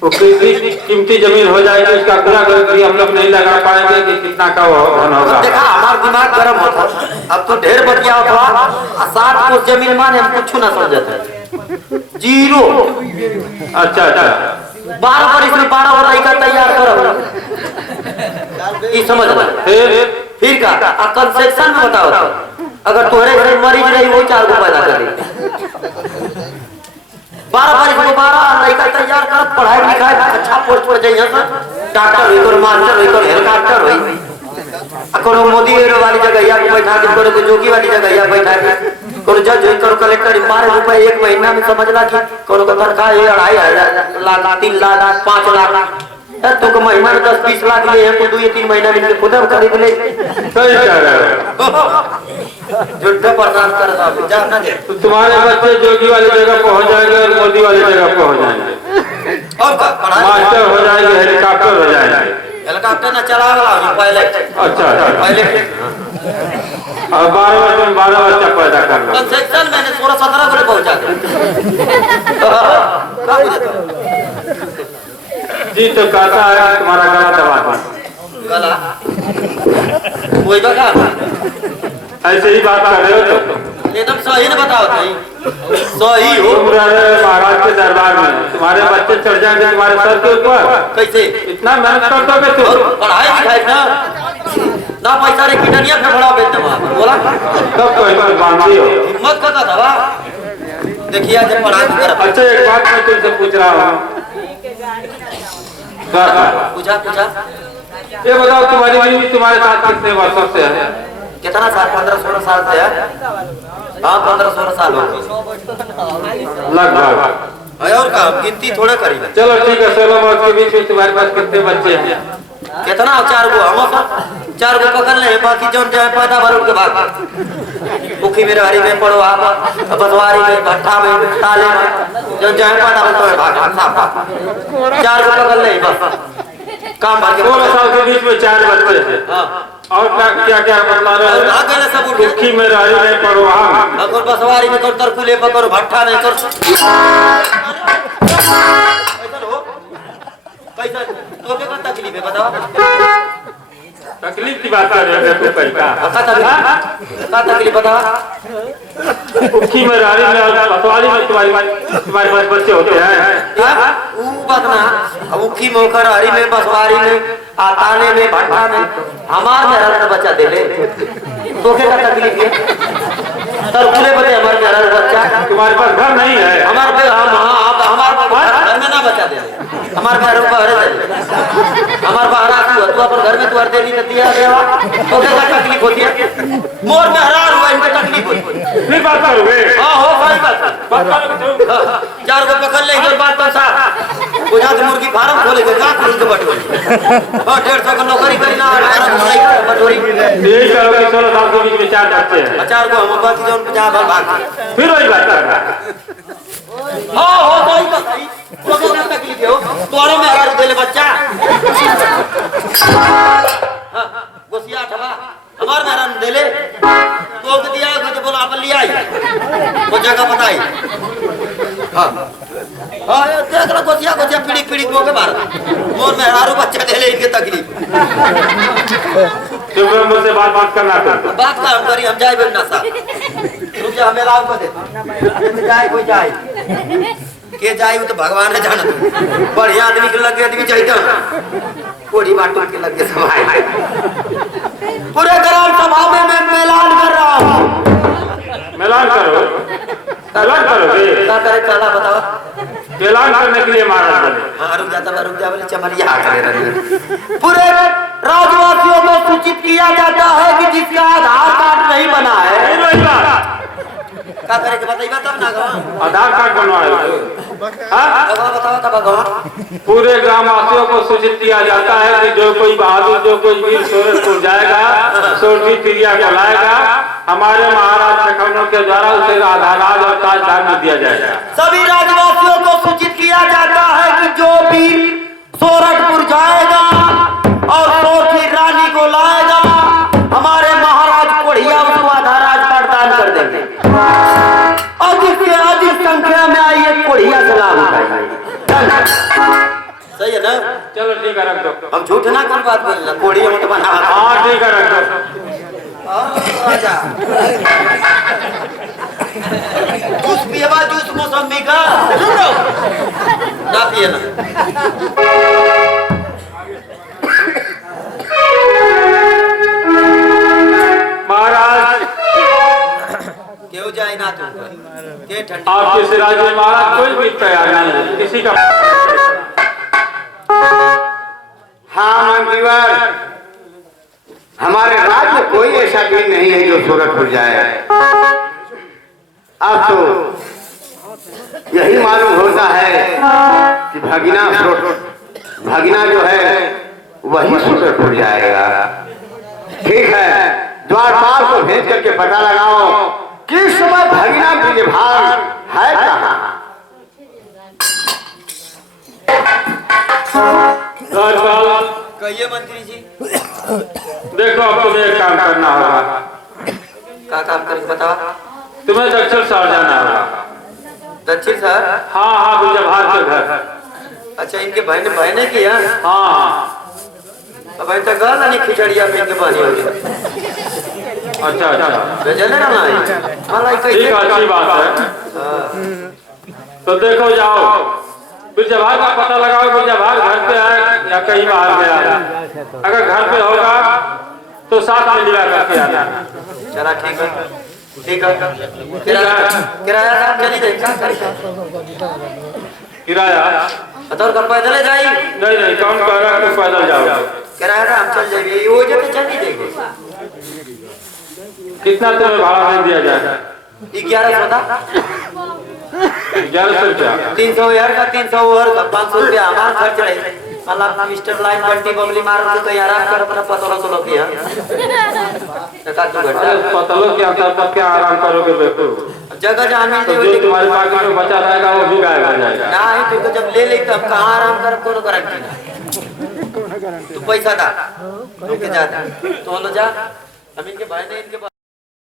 तो कितनी कीमती जमीन हो जाएगी उसका पूरा गारंटी हम लोग नहीं लगा पाएंगे कि कितना का धन होगा। देखा हमारा दिमाग गर्म होता, अब तो ढेर बतिया होता। 60 को जमीन माने हम कुछ ना समझते, जीरो। अच्छा अच्छा 12 पर इसमें 12 और का तैयार करो, ये समझ ला। फिर का कंसेक्शन में बताओ, अगर तुम्हारे घर मरीज रही वो 4 को पैदा करे। 12 पर इसमें 12 लड़का तैयार कर, पढ़ाई लिखाई अच्छा पोस्ट पर जाइए सर, डॉक्टर हुई और मास्टर हुई और हेलीकॉप्टर हुई। कोनो मोदी वाली जगह या बैठा के, कोनो जोगी वाली जगह या बैठा के, कोनो जज हुई, कोनो कलेक्टर। 12 रुपए एक महीना में समझ ला कि कोनो का तनख्वाह 2.5 लाख 3 लाख 5 लाख। तुमको महीना में 10-20 लाख ले हैं, तो 2-3 महीना में खुद हम खरीद ले। सही कह रहे हो। झूठा बर्दाश्त कर दो जाना दे। तो तुम्हारे बच्चे जोगी वाली जगह पहुंच जाएंगे और मोदी वाली जगह पहुंच जाएंगे और मास्टर हो जाएंगे, हेलीकॉप्टर हो जाएंगे। हेलीकॉप्टर ना चला वाला पायलट। अच्छा पायलट और 12 बच्चा पैदा कर लो। कंसेक्शन मैंने 16-17 को पहुंचा जी। तो कहता है तुम्हारा गला दबा दो। गला कोई बता, ऐसे ही बात कर रहे हो तो एकदम सही न बताओ भाई, सही हो। तुम रह रहे महाराज के दरबार में, तुम्हारे बच्चे चढ़ जाएंगे तुम्हारे सर के ऊपर। कैसे इतना मेहनत कर दोगे तुम? पढ़ाई लिखाई ना पैसा रे किटनिया पे बड़ा बेचते वहां बोला तब तो इतना बांधी हो। हिम्मत का दवा देखिए जब पढ़ाई कर। अच्छा एक बात मैं तुमसे पूछ रहा हूँ, पूछा ये बताओ तुम्हारी बीवी तुम्हारे साथ कितने वर्षों से है? कितना साल? 15-16 साल से है। हाँ 15-16 साल हो गए लगभग। और का गिनती थोड़ा करी। चलो ठीक है, 16 वर्ष के बीच में तुम्हारे पास कितने बच्चे हैं? कितना? 4 गो। हम 4 गो पकड़ ले, बाकी जो जाए पैदा भर के भाग मुखी में हरी में पड़ो आप बसवारी में भट्ठा में ताले में जो जाए पैदा भर तो भाग 4 गो पकड़ ले बस काम भर के। 16 साल के बीच में 4 बच्चे हैं। और क्या क्या बता रहे हैं? सब मुखी में हरी में पड़ो आप और बसवारी में कर, तरकुले पकड़ो, भट्ठा में कर। कैसा तो क्या तकलीफ है बताओ? तकलीफ की बात कर रहे हैं का तकलीफ बताओ? मुखी में हरी में और बसवारी में तुम्हारे पास बच्चे होते हैं। वो बात ना, मुखी में होकर हरी में बसवारी में आताने में भट्ठा में हमार में हरा बच्चा दे ले तो क्या तकलीफ है? तरकुले बचे हमारे में हरा बच्चा। तुम्हारे पास घर नहीं है? हमारे पे हमारे घर में ना बचा दे, हमारे घर में बाहर दे, हमारे बाहर तू अपन घर में तू दे नहीं दिया देवा तो क्या तकलीफ होती है? मोर में हरा हुआ इनमें तकलीफ होती है। नहीं बात करोगे? हाँ हो सही बात। 4 को पकड़ लेंगे और बात बसा बुझा तो मुर्गी फार्म खोलेंगे का खुल के बटोरी। और 150 का नौकरी करी ना बटोरी। यही करोगे 16 साल के बीच में 4 बच्चे हैं। 4 को हम बाकी जो 50 भाग फिर वही बात कर रहा है। हाँ हो सही बात सही। तो क्या तकलीफ है? हो तोरे में हरा दे ले बच्चा। गोसिया ठवा हमार में हरा दे ले तो दिया को बोला अपन लिया वो जगह बताई। हां हां देख लो गोसिया पीड़ी को के मार मोर में हरारू बच्चा दे ले इनके तकलीफ। तुम मुझसे बात करना था। बात का हम करी हम जाए बिना सा रुक जा हमें लाभ को दे जाए कोई जाए के जाए तो भगवान ने जाना। बढ़िया आदमी के लगे आदमी चाहिए कोड़ी बाटो के लगे समाए। पूरे ग्राम सभा में मैं ऐलान कर रहा हूं। ऐलान करो। ऐलान करोगे? क्या करे चला बताओ? ऐलान करने के लिए महाराज बोले। हाँ रुक जा बोले चमरिया करे रहे। पूरे राज्यवासियों को सूचित किया जाता है कि जिसका आधार कार्ड नहीं बना है क्या करे के बताइए तब ना आधार कार्ड बनवाए। बताओ तब भगवान। पूरे ग्रामवासियों को सूचित किया जाता है कि जो कोई बहादुर जो कोई वीर सूरजपुर जाएगा सोरठी तिरिया को लाएगा हमारे महाराज सखनों के द्वारा उसे आधार और ताजदार में दिया जाएगा। सभी राज्यवासियों को सूचित किया जाता है कि जो वीर सोरठपुर जाएगा और सोरठी रानी को लाएगा हमारे महाराज कोढ़िया उसको आधार कार्ड दान कर देंगे। और जिससे अधिक संख्या में आई कोढ़िया से लाभ उठाएंगे। सही है ना? चलो ठीक है, रख दो। हम झूठ ना कौन बात बोल रहे, कोड़ी हम तो बना। हाँ ठीक है, रख दो। आजा जूस पिएबा, जूस मौसमी का ना पिए ना। महाराज क्यों जाए ना तुम के ठंडी आपके सिराज में महाराज कोई भी तैयार नहीं है किसी का। हाँ मंत्रीवर, हमारे राज्य में कोई ऐसा दिन नहीं है जो सूरजपुर जाए। अब तो यही मालूम होता है कि भगीना जो है वही सूरजपुर जाएगा। ठीक है, द्वारपाल को भेज करके पता लगाओ किस समय भगीना की विभाग है कहाँ। कहिए मंत्री जी। देखो अब तुम्हें एक काम करना होगा। क्या काम करेंगे बताओ? तुम्हें दक्षिण शहर जाना होगा। दक्षिण सर? हाँ हाँ, गुजरहार के घर। अच्छा, इनके बहने की है? हाँ। अब ऐसा गल नहीं खिचड़िया में इनके बहनी होगी। अच्छा अच्छा, भेजले ना नहीं? ठीक है, अच्छी बात है। तो देखो जाओ, गुजरहार का पता लगाओ, गुजरहार घर पे है या कहीं बाहर गया है। अगर घर पे होगा तो साथ में लिया करके आना। चला ठीक है, ठीक है। किराया दाम चली जाए क्या करेगा? किराया बताओ कब पैदल जाई? नहीं नहीं, कौन कह रहा है तुम पैदल जाओ? किराया दाम चल जाएगी, वो जगह चली जाएगी। कितना तुम्हें भाड़ा नहीं दिया जाएगा? 1100 1100 रुपया। 300 यार का, 300 और का, 500 रुपया हमारा खर्च रहे। मतलब मिस्टर लाइन बंटी बबली मारो तो आराम कर अपना पतलो तो लोग यहाँ एक आध 2 घंटा पतलो क्या तब क्या आराम करोगे बेटू? जगह जहाँ मिल तो जो तुम्हारे पास में बचा रहेगा वो भी गायब हो जाएगा। ना ही तो जब ले ले तब कहाँ आराम कर, कोनो गारंटी ना। तू पैसा दा, रुक जा, तो लो जा। हम इनके भाई ने इनके